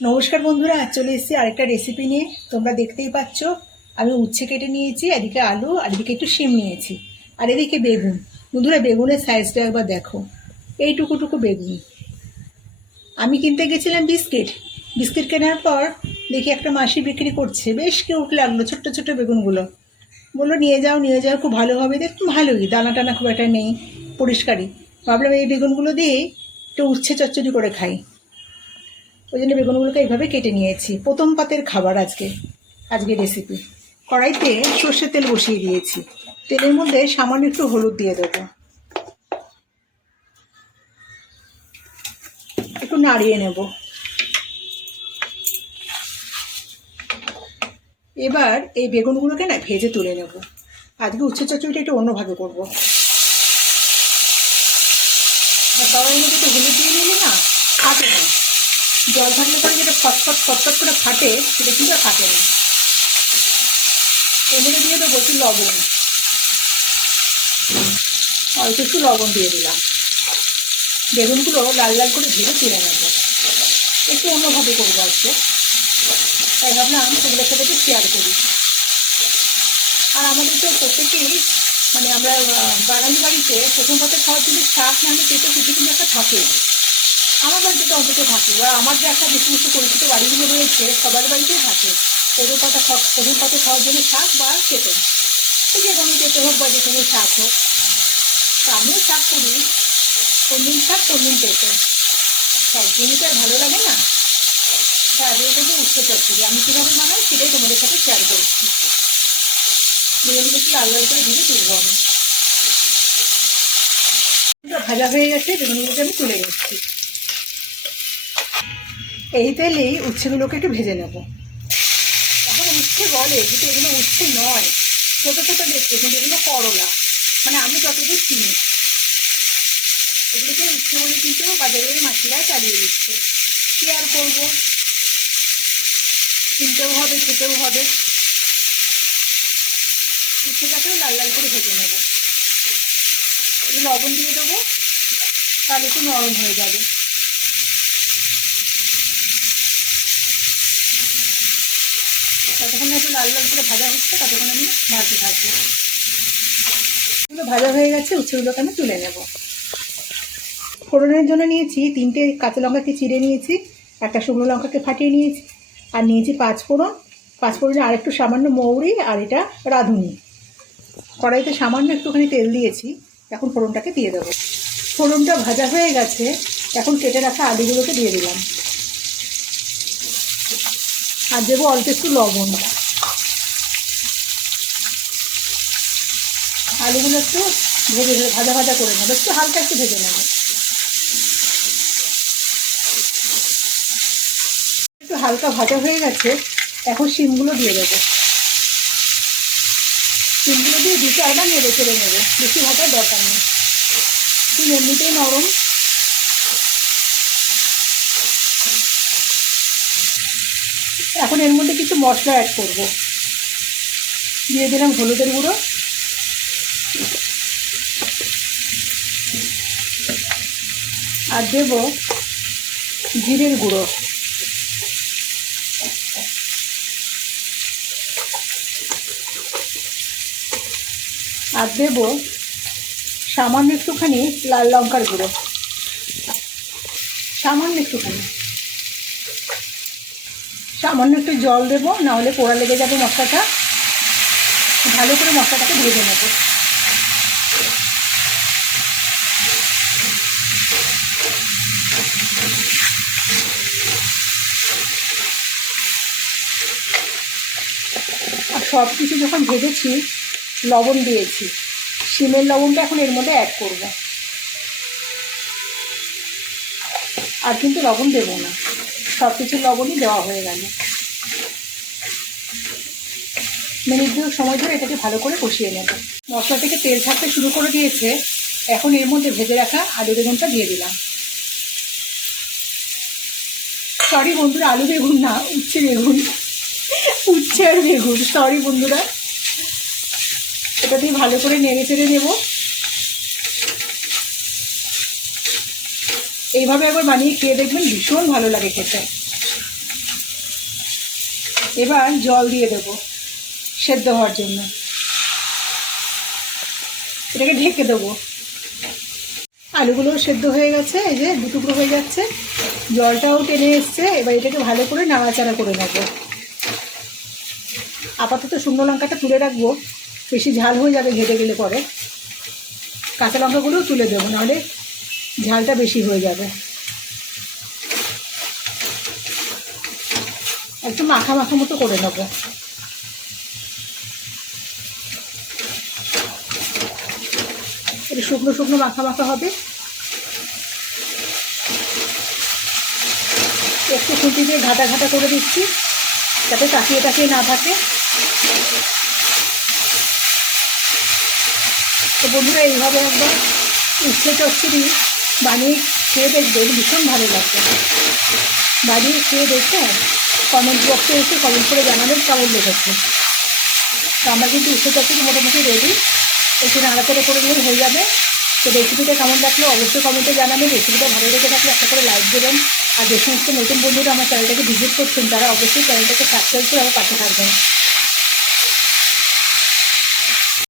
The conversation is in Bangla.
নমস্কার বন্ধুরা, আজ চলে এসেছি আরেকটা রেসিপি নিয়ে। তোমরা দেখতেই পাচ্ছ, আমি উচ্ছে কেটে নিয়েছি, এদিকে আলু, আর এদিকে একটু শিম নিয়েছি, আর এদিকে বেগুন। বন্ধুরা, বেগুনের সাইজটা একবার দেখো। এইটুকুটুকু বেগুন। আমি কিনতে গেছিলাম বিস্কিট। বিস্কিট কেনার পর দেখি একটা মাসি বিক্রি করছে। বেশ কিউট লাগল, ছোট্ট ছোট্ট বেগুনগুলো। বলল, নিয়ে যাও নিয়ে যাও, খুব ভালো হবে। দেখুন ভালোই দানা টানা খুব একটা নেই, পরিষ্কারই। ভাবলাম, এই বেগুনগুলো দিয়ে একটু উচ্ছে চচ্চড়ি করে খাই। ওই জন্য বেগুনগুলোকে এইভাবে কেটে নিয়েছি। প্রথম পাতের খাবার আজকে আজকে রেসিপি কড়াইতে সর্ষের তেল বসিয়ে দিয়েছি। তেলের মধ্যে সামান্য একটু হলুদ দিয়ে দেবো। একটু নাড়িয়ে নেব। এবার এই বেগুনগুলোকে না ভেজে তুলে নেব। আজকে উচ্ছে চচ্চড়িটা একটু অন্যভাবে করব। তাওয়ার মধ্যে একটু হলুদ দিয়ে দিলে না, ফাটে না। জল থাকলে পরে যেটা ফটফট ফটফট করে ফাটে, সেটা কিন্তু ফাটে না। এর মধ্যে দিয়ে দেবো একটু লবণ। অল্প একটু লবণ দিয়ে দিলাম। বেগুনগুলো লাল লাল করে ভেজে তুলে নেব। একটু অন্যভাবে করব আজকে। তাই ভাবলাম সেগুলোর সাথে একটু শেয়ার করি। আর আমাদের তো প্রত্যেকেই মানে আমরা বাঙালি বাড়িতে প্রথম কথা খাওয়ার জন্য শাক না হলে পেটে কিছু কিন্তু একটা থাকেই আমার বাড়িতে অন্তত থাকে। বা আমার যে একটা সমস্ত পরিচিত বাড়িগুলো রয়েছে, সবার বাড়িতেই থাকে। প্রথম পাতা প্রথম পাতা খাওয়ার জন্য শাক বা এই যে কোনো পেঁপে হোক বা যে কোনো শাক হোক। তো আমিও শাক করি। কোনদিন শাক কোনদিন পেঁপে। সব জিনিস আর ভালো লাগে না। তা আগে থেকে উঠতে চাচ্ছি আমি কীভাবে বানাই সেটাই তোমাদের সাথে শেয়ার করছি। বেগুনগুলো একটু লাল করে ভেজে তুলবো আমি। ভাজা হয়ে গেছে বেগুনগুলোকে আমি তুলে নিচ্ছি। এই তেলেই উচ্ছেগুলোকে একটু ভেজে নেব। এখন উচ্ছে বলে, কিন্তু এগুলো উচ্ছে নয়। ছোটো ছোটো দেখতে, কিন্তু এগুলো করলা। মানে আমি যতদূর চিনি। এগুলোকে উচ্ছে বলে কিন্তু বাজারের মাছিরা চালিয়ে দিচ্ছে। কী আর করব? কিনতেও হবে, খেতেও হবে। উচ্ছেটাকেও লাল লাল করে ভেজে নেব। লবণ দিয়ে দেবো, তাহলে একটু নরম হয়ে যাবে। ততক্ষণ একটু লাল লাল করে ভাজা হচ্ছে, ততক্ষণ আমি ভাজতে থাকব। এগুলো ভাজা হয়ে গেছে উচ্ছেগুলোকে আমি তুলে নেব। ফোড়নের জন্য নিয়েছি তিনটে কাঁচা লঙ্কাকে চিড়ে নিয়েছি, একটা শুকনো লঙ্কাকে ফাটিয়ে নিয়েছি, আর নিয়েছি পাঁচ ফোড়ন। পাঁচ ফোড়নে আর একটু সামান্য মৌরি আর এটা রাঁধুনি। কড়াইতে সামান্য একটুখানি তেল দিয়েছি, এখন ফোড়নটাকে দিয়ে দেবো। ফোড়নটা ভাজা হয়ে গেছে, এখন কেটে রাখা আলুগুলোকে দিয়ে দিলাম। আর দেবো অল্প একটু লবণ। আলুগুলো একটু ভেজে ভেজে, ভাজা ভাজা করে নেব। একটু হালকা একটু ভেজে নেব। একটু হালকা ভাজা হয়ে গেছে, এখন শিমগুলো দিয়ে দেবো। শিমগুলো দিয়ে দু চারবার নেড়ে চেড়ে নেব। বেশি ভাজার দরকার নেই। শিম এমনিতেই নরম। এখন এর মধ্যে কিছু মশলা অ্যাড করব। দিয়ে দিলাম হলুদের গুঁড়ো। আর দেব জিরের গুঁড়ো। আর দেব সামান্য একটুখানি লাল লঙ্কার গুঁড়ো। সামান্য একটুখানি। সামান্য একটু জল দেবো, নাহলে পোড়া লেগে যাবে মশলাটা। ভালো করে মশলাটাকে ভেজে নেব। আর সব কিছু যখন ভেজেছি, লবণ দিয়েছি। শিমের লবণটা এখন এর মধ্যে অ্যাড করব। আর কিন্তু লবণ দেবো না। সব কিছু লবণই দেওয়া হয়ে গেল। মিনিট দুয়েক সময় ধরে এটাকে ভালো করে কষিয়ে নেব। মশলা থেকে তেল ছাড়তে শুরু করে দিয়েছে, এখন এর মধ্যে ভেজে রাখা আলু বেগুনটা দিয়ে দিলাম। সরি বন্ধুরা, আলু বেগুন না, উচ্ছে বেগুন। উচ্ছে আর বেগুন সরি বন্ধুরা। এটা দিয়ে ভালো করে নেড়ে চেড়ে নেব। এইভাবে একবার বানিয়ে খেয়ে দেখবেন ভীষণ ভালো লাগে খেতে। এবার জল দিয়ে দেবো সেদ্ধ হওয়ার জন্য। এটাকে ঢেকে দেবো। আলুগুলো সেদ্ধ হয়ে গেছে, এই যে দু টুকরো হয়ে যাচ্ছে। জলটাও টেনে এসছে, এবার এটাকে ভালো করে নাড়াচাড়া করে নেব। আপাতত শুকনো লঙ্কাটা তুলে রাখব, বেশি ঝাল হয়ে যাবে ঘেটে গেলে পরে। কাঁচা লঙ্কাগুলোও তুলে দেবো, নাহলে ঝালটা বেশি হয়ে যাবে। একটু মাখা মাখা মতো করে নেব। এটা শুকনো শুকনো মাখা মাখা হবে। একটু খুঁটি দিয়ে ঘাটা ঘাটা করে দিচ্ছি, যাতে তাকিয়ে তাকিয়ে না থাকে। তো বন্ধুরা, এইভাবে একবার উচ্ছে চচ্চড়ি বানিয়ে খেয়ে দেখবেন ভীষণ ভালো লাগবে। বানিয়ে খেয়ে দেখে কমেন্ট বক্সে এসে কমেন্ট করে জানাবেন কেমন লেগেছে। তো আমরা কিন্তু চচ্চড়ি মোটামুটি রেডি একটু নাড়াচাড়া করে নিয়ে হয়ে যাবে। তো রেসিপিটা কেমন লাগল অবশ্যই কমেন্টে জানাবেন। রেসিপিটা ভালো লেগে থাকলে একটা করে লাইক দেবেন। আর যে সমস্ত নতুন বন্ধুরা আমার চ্যানেলটাকে ভিজিট করছেন, তারা অবশ্যই চ্যানেলটাকে সাবস্ক্রাইব করে আমার পাশে থাকবেন।